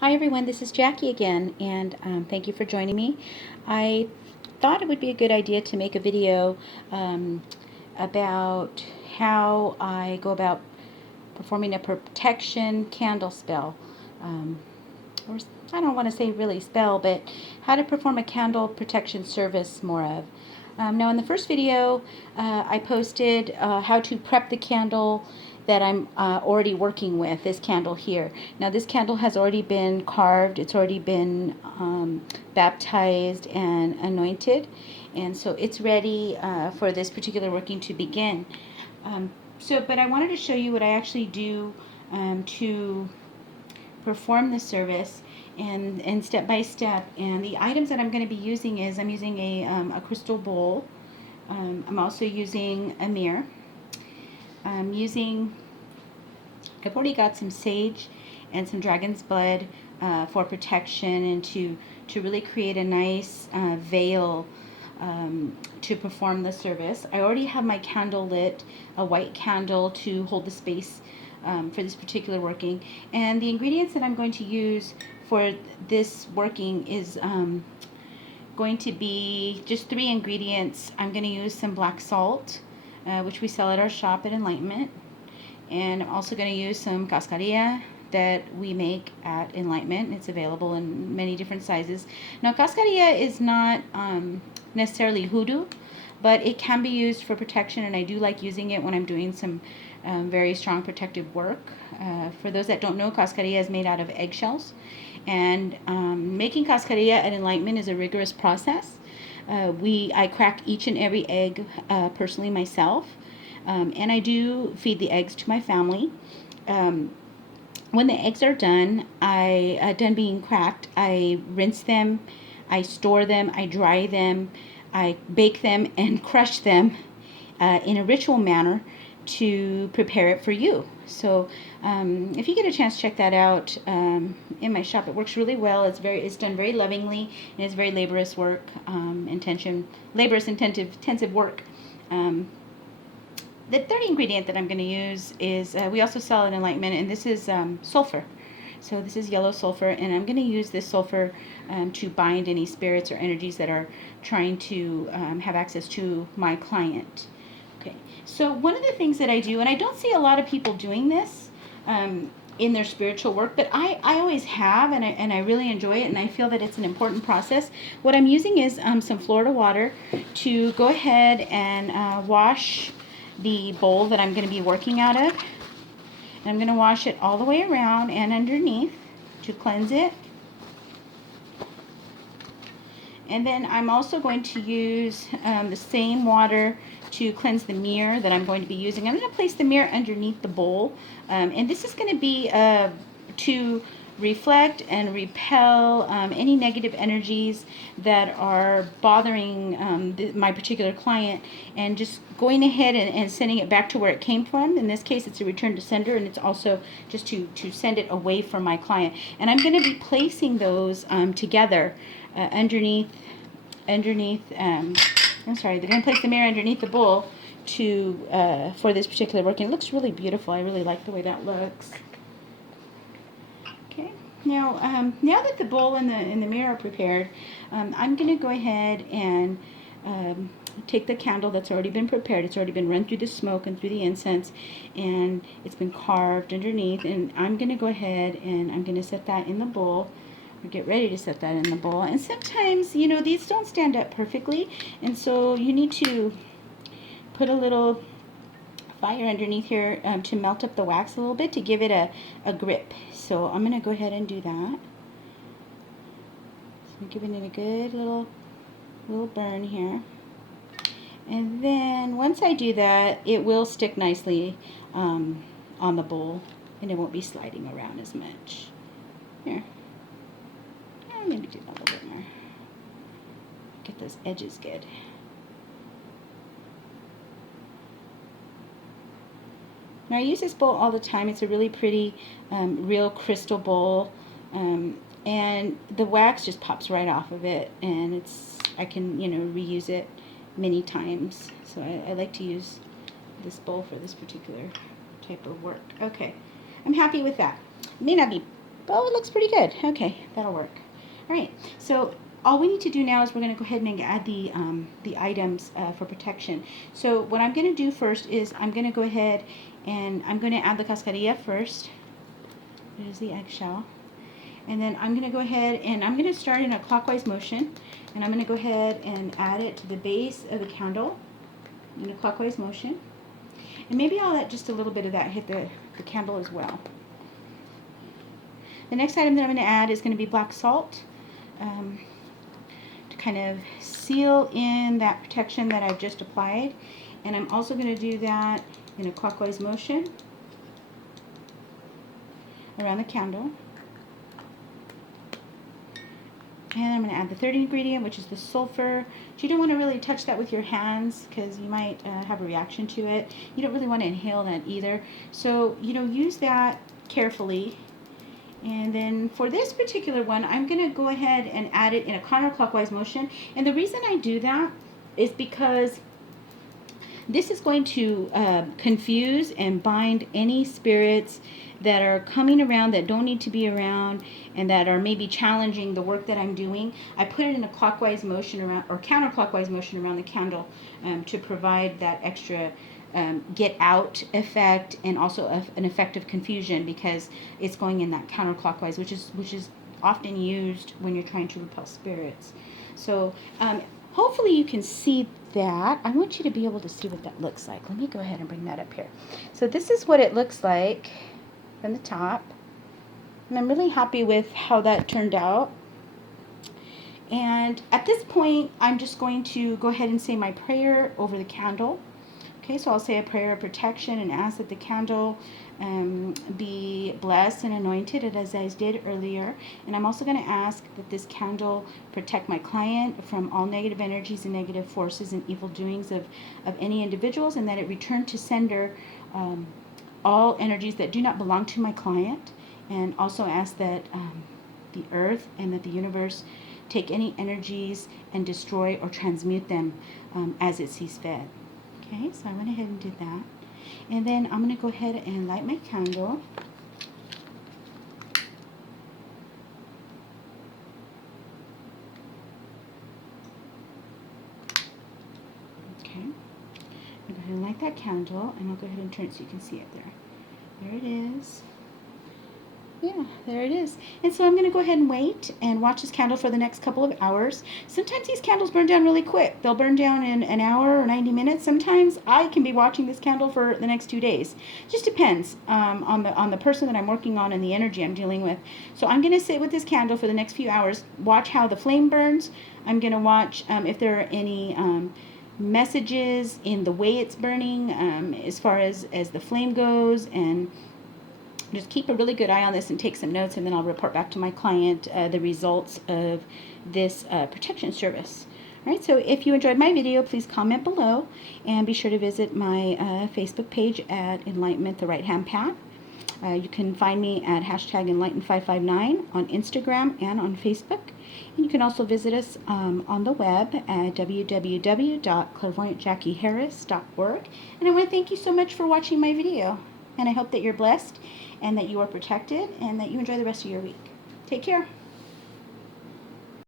Hi everyone, this is Jackie again, and thank you for joining me. I thought it would be a good idea to make a video um, about how I go about performing a protection candle spell. Um, or I don't want to say really spell, but how to perform a candle protection service more of. Now in the first video, I posted how to prep the candle that I'm already working with, this candle here. Now this candle has already been carved, it's already been baptized and anointed, and so it's ready for this particular working to begin. But I wanted to show you what I actually do to perform the service and step by step. And the items that I'm going to be using is I'm using a crystal bowl. I'm also using a mirror. I'm using, I've already got some sage and some dragon's blood for protection and to really create a nice veil to perform the service. I already have my candle lit, a white candle to hold the space for this particular working. And the ingredients that I'm going to use for this working is going to be just 3 ingredients. I'm going to use some black salt, which we sell at our shop at Enlightenment. And I'm also going to use some cascarilla that we make at Enlightenment. It's available in many different sizes. Now, cascarilla is not necessarily hoodoo, but it can be used for protection, and I do like using it when I'm doing some very strong protective work. For those that don't know, cascarilla is made out of eggshells, and making cascarilla at Enlightenment is a rigorous process. I crack each and every egg personally myself, and I do feed the eggs to my family. When the eggs are done, done being cracked, I rinse them, I store them, I dry them, I bake them and crush them in a ritual manner to prepare it for you. So if you get a chance, check that out in my shop. It works really well. It's done very lovingly, and it's very laborious work, intensive work. The third ingredient that I'm going to use is we also sell at Enlightenment, and this is sulfur. So this is yellow sulfur, and I'm going to use this sulfur to bind any spirits or energies that are trying to have access to my client. Okay, so one of the things that I do, and I don't see a lot of people doing this in their spiritual work, but I always have, and I really enjoy it, and I feel that it's an important process. What I'm using is some Florida water to go ahead and wash the bowl that I'm going to be working out of. And I'm going to wash it all the way around and underneath to cleanse it. And then I'm also going to use the same water to cleanse the mirror that I'm going to be using. I'm going to place the mirror underneath the bowl. And this is going to be to reflect and repel any negative energies that are bothering my particular client, and just going ahead and sending it back to where it came from. In this case, it's a return to sender, and it's also just to send it away from my client. And I'm going to be placing those together underneath, I'm sorry, they're going to place the mirror underneath the bowl for this particular work. And it looks really beautiful. I really like the way that looks. Okay, now that the bowl and the mirror are prepared, I'm going to go ahead and take the candle that's already been prepared. It's already been run through the smoke and through the incense, and it's been carved underneath. And I'm going to go ahead and I'm going to set that in the bowl. Or get ready to set that in the bowl. And sometimes, you know, these don't stand up perfectly, and so you need to put a little fire underneath here to melt up the wax a little bit to give it a grip. So I'm going to go ahead and do that. So I'm giving it a good little burn here. And then once I do that, it will stick nicely on the bowl, and it won't be sliding around as much. Here. Maybe do that a little bit more. Get those edges good. Now I use this bowl all the time. It's a really pretty, real crystal bowl, and the wax just pops right off of it, and I can reuse it many times. So I like to use this bowl for this particular type of work. Okay, I'm happy with that. It may not be Oh, it looks pretty good. Okay, that'll work. All right, so all we need to do now is we're going to go ahead and add the items for protection. So what I'm going to do first is I'm going to go ahead and I'm going to add the cascarilla first. There's the eggshell. And then I'm going to go ahead and I'm going to start in a clockwise motion. And I'm going to go ahead and add it to the base of the candle in a clockwise motion. And maybe I'll let just a little bit of that hit the candle as well. The next item that I'm going to add is going to be black salt to kind of seal in that protection that I've just applied. And I'm also going to do that in a clockwise motion around the candle. And I'm going to add the third ingredient, which is the sulfur. But you don't want to really touch that with your hands because you might have a reaction to it. You don't really want to inhale that either. So, use that carefully. And then for this particular one, I'm going to go ahead and add it in a counterclockwise motion. And the reason I do that is because this is going to confuse and bind any spirits that are coming around that don't need to be around and that are maybe challenging the work that I'm doing. I put it in a clockwise motion around or counterclockwise motion around the candle to provide that extra get out effect and also an effect of confusion because it's going in that counterclockwise, which is often used when you're trying to repel spirits. So hopefully you can see that. I want you to be able to see what that looks like. Let me go ahead and bring that up here. So this is what it looks like from the top. And I'm really happy with how that turned out. And at this point, I'm just going to go ahead and say my prayer over the candle. Okay, so I'll say a prayer of protection and ask that the candle be blessed and anointed as I did earlier. And I'm also going to ask that this candle protect my client from all negative energies and negative forces and evil doings of any individuals, and that it return to sender all energies that do not belong to my client. And also ask that the earth and that the universe take any energies and destroy or transmute them as it sees fit. Okay, so I went ahead and did that. And then I'm going to go ahead and light my candle. Okay, I'll go ahead and light that candle, and I'll go ahead and turn it so you can see it there. There it is. Yeah, there it is. And so I'm going to go ahead and wait and watch this candle for the next couple of hours. Sometimes these candles burn down really quick. They'll burn down in an hour or 90 minutes. Sometimes I can be watching this candle for the next 2 days. Just depends on the person that I'm working on and the energy I'm dealing with. So I'm going to sit with this candle for the next few hours, watch how the flame burns. I'm going to watch if there are any messages in the way it's burning as far as the flame goes, and just keep a really good eye on this and take some notes, and then I'll report back to my client the results of this protection service. All right, so if you enjoyed my video, please comment below, and be sure to visit my Facebook page at Enlightenment the Right Hand Path. You can find me at #Enlighten559 on Instagram and on Facebook. And you can also visit us on the web at www.clairvoyantjackieharris.org. And I want to thank you so much for watching my video. And I hope that you're blessed and that you are protected and that you enjoy the rest of your week. Take care.